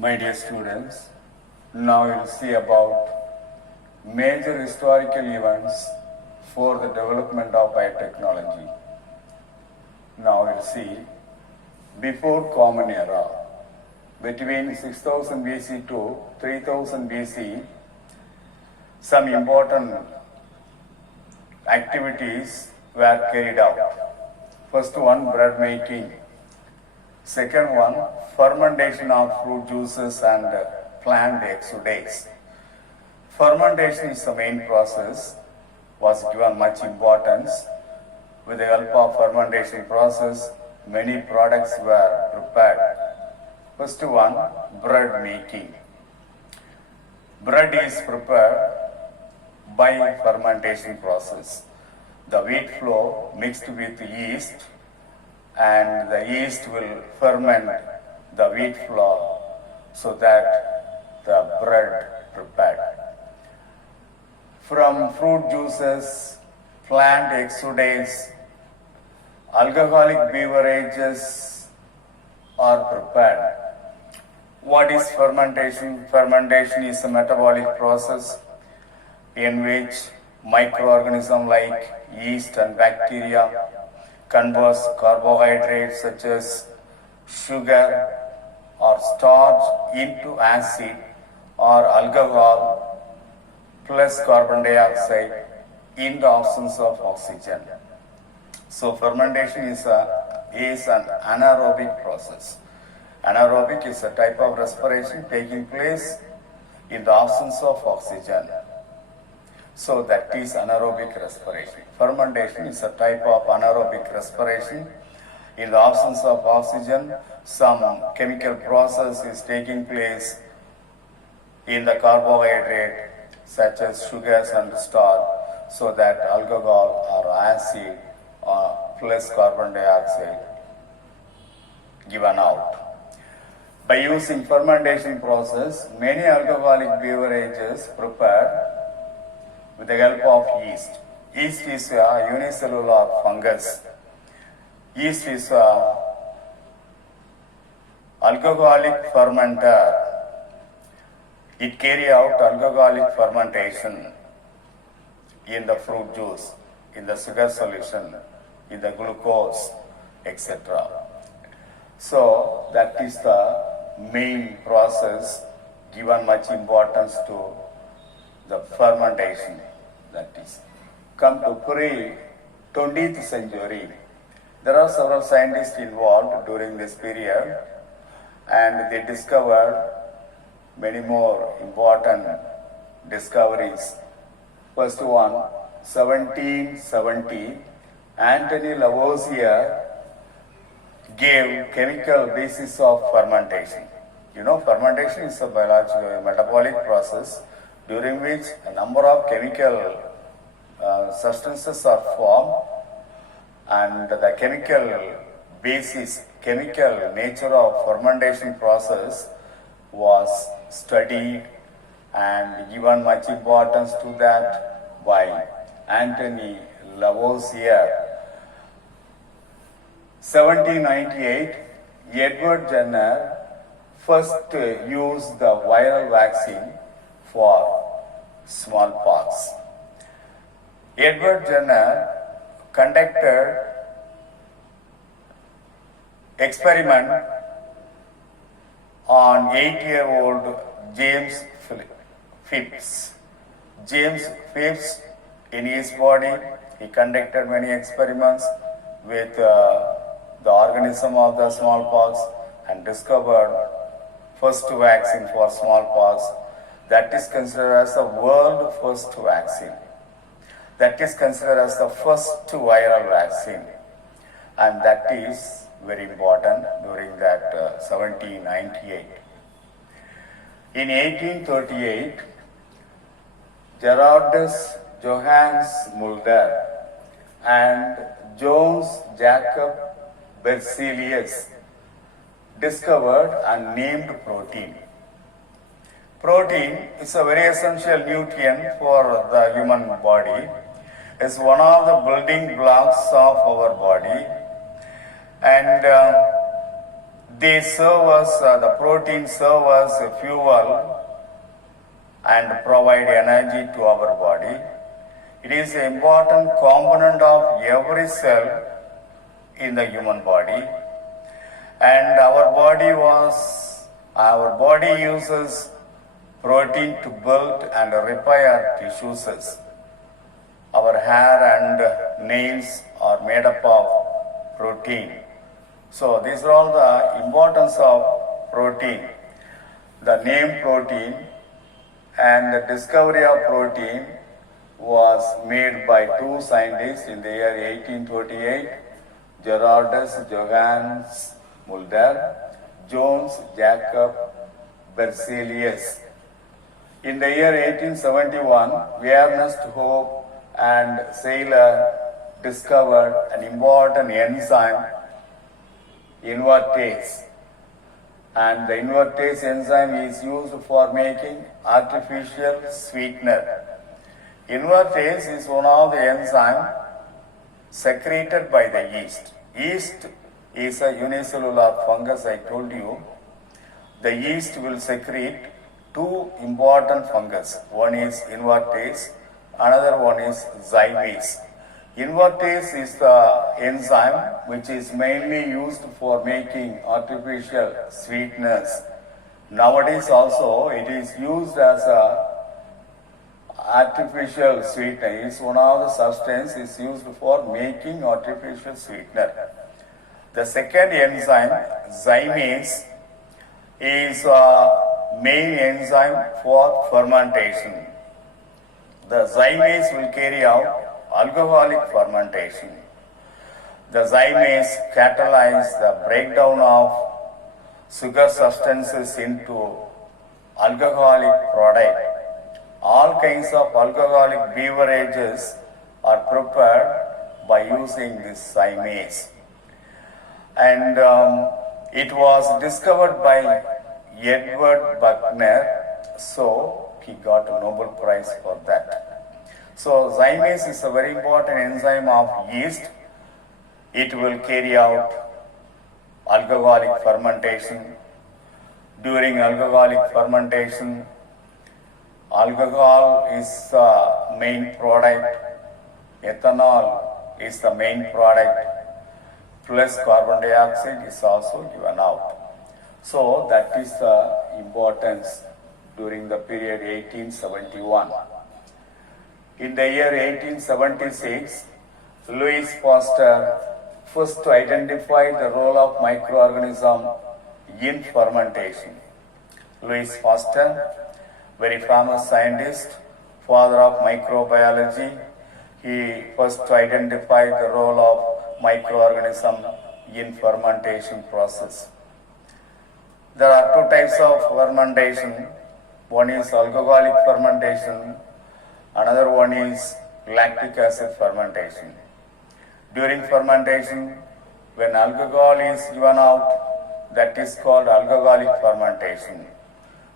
My dear students, now you'll see about major historical events for the development of biotechnology. Now you'll see before Common Era, between 6000 BC to 3000 BC, some important activities were carried out. First one, bread making. Second one, fermentation of fruit juices and plant exudates. Fermentation is the main process, was given much importance. With the help of fermentation process, many products were prepared. First one, bread making. Bread is prepared by fermentation process. The wheat flour mixed with yeast, and the yeast will ferment the wheat flour so that the bread prepared. From fruit juices, plant exudates, alcoholic beverages are prepared. What is fermentation? Fermentation is a metabolic process in which microorganisms like yeast and bacteria converts carbohydrates such as sugar or starch into acid or alcohol plus carbon dioxide in the absence of oxygen. So fermentation is an anaerobic process. Anaerobic is a type of respiration taking place in the absence of oxygen. So that is anaerobic respiration. Fermentation is a type of anaerobic respiration. In the absence of oxygen, some chemical process is taking place in the carbohydrate such as sugars and starch, so that alcohol or acid plus carbon dioxide given out. By using fermentation process, many alcoholic beverages prepared with the help of yeast. Yeast is a unicellular fungus. Yeast is a alcoholic fermenter. It carry out alcoholic fermentation in the fruit juice, in the sugar solution, in the glucose, etc. So that is the main process given much importance to the fermentation. That is. Come to pre-20th century, there are several scientists involved during this period, and they discovered many more important discoveries. First one, 1770, Anthony Lavoisier gave chemical basis of fermentation. You know, fermentation is a biological metabolic process during which a number of chemical substances are formed, and the chemical basis, chemical nature of fermentation process was studied and given much importance to that by Anthony Lavoisier. 1798, Edward Jenner first used the viral vaccine for smallpox. Edward Jenner conducted experiment on 8-year-old James Phipps. James Phipps, in his body, he conducted many experiments with the organism of the smallpox and discovered first vaccine for smallpox. That is considered as the world first vaccine. That is considered as the first viral vaccine, and that is very important during that 1798. In 1838, Gerardus Johannes Mulder and Johannes Jacob Berzelius discovered and named protein. Protein is a very essential nutrient for the human body. It's one of the building blocks of our body, and They serve as, the proteins serve as fuel and provide energy to our body. It is an important component of every cell in the human body. And our body uses protein to build and repair tissues. Our hair and nails are made up of protein. So these are all the importance of protein. The name protein and the discovery of protein was made by two scientists in the year 1828, Gerardus Johannes Mulder, Johannes Jacob Berzelius. In the year 1871, Ernest Hope and Saylor discovered an important enzyme, invertase. And the invertase enzyme is used for making artificial sweetener. Invertase is one of the enzymes secreted by the yeast. Yeast is a unicellular fungus, I told you. The yeast will secrete two important fungus. One is invertase, another one is zymase. Invertase is the enzyme which is mainly used for making artificial sweeteners. Nowadays also it is used as a artificial sweetener. It is one of the substances used for making artificial sweetener. The second enzyme, zymase, is a main enzyme for fermentation. The zymase will carry out alcoholic fermentation. The zymase catalyzes the breakdown of sugar substances into alcoholic product. All kinds of alcoholic beverages are prepared by using this zymase. And it was discovered by Edward Buckner, so he got a Nobel Prize for that. So zymase is a very important enzyme of yeast. It will carry out alcoholic fermentation. During alcoholic fermentation, alcohol is the main product, ethanol is the main product, plus carbon dioxide is also given out. So that is the importance during the period 1871. In the year 1876, Louis Pasteur first identified the role of microorganism in fermentation. Louis Pasteur, very famous scientist, father of microbiology, he first identified the role of microorganism in fermentation process. There are two types of fermentation. One is alcoholic fermentation, another one is lactic acid fermentation. During fermentation, when alcohol is given out, that is called alcoholic fermentation.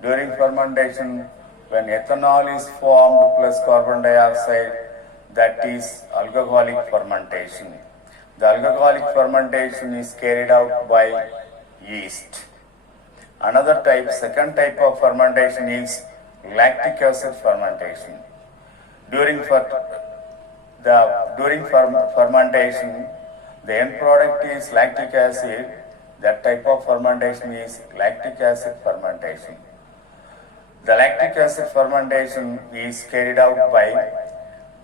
During fermentation, when ethanol is formed plus carbon dioxide, that is alcoholic fermentation. The alcoholic fermentation is carried out by yeast. Another type, second type of fermentation is lactic acid fermentation. During fermentation, the end product is lactic acid. That type of fermentation is lactic acid fermentation. The lactic acid fermentation is carried out by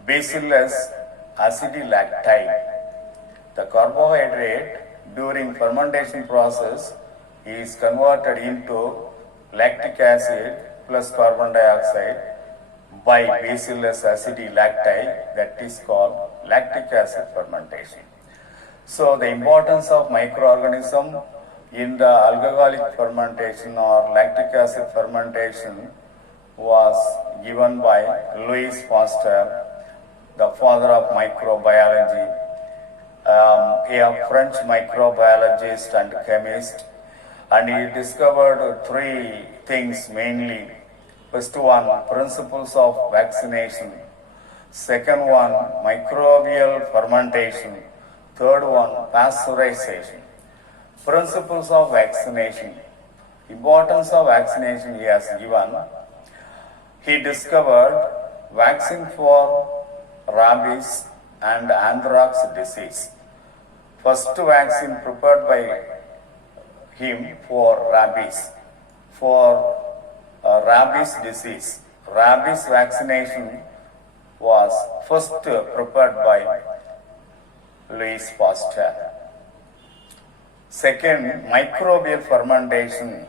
Bacillus acidilacti. The carbohydrate during fermentation process is converted into lactic acid plus carbon dioxide by Bacillus acidilacti, that is called lactic acid fermentation. So the importance of microorganism in the alcoholic fermentation or lactic acid fermentation was given by Louis Pasteur, the father of microbiology, a French microbiologist and chemist, and he discovered three things mainly. First one, principles of vaccination. Second one, microbial fermentation. Third one, pasteurization. Principles of vaccination. Importance of vaccination he has given. He discovered vaccine for rabies and anthrax disease. First vaccine prepared by him for rabies disease. Rabies vaccination was first prepared by Louis Pasteur. Second, microbial fermentation.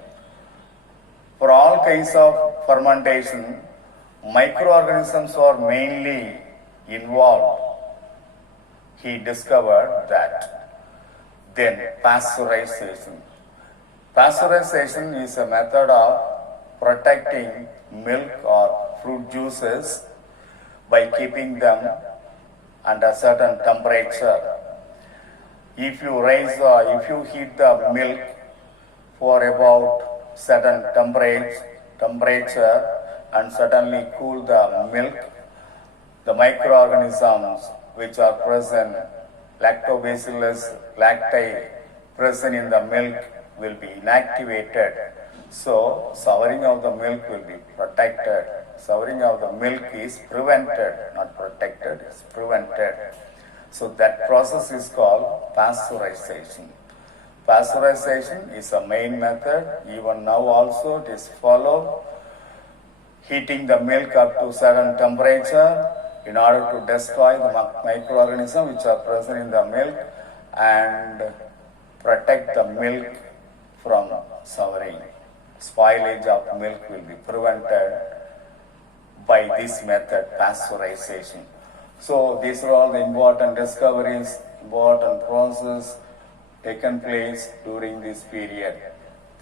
For all kinds of fermentation, microorganisms are mainly involved. He discovered that. Then pasteurization. Pasteurization is a method of protecting milk or fruit juices by keeping them under certain temperature. If you heat the milk for about certain temperature and suddenly cool the milk, the microorganisms which are present, lactobacillus lacti present in the milk will be inactivated. So souring of the milk will be protected. Souring of the milk is prevented, not protected, it's prevented. So that process is called pasteurization. Pasteurization is a main method. Even now also it is followed. Heating the milk up to certain temperature in order to destroy the microorganisms which are present in the milk and protect the milk from souring. Spoilage of milk will be prevented by this method, pasteurization. So these are all the important discoveries, important processes taken place during this period,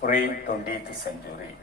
pre-20th century.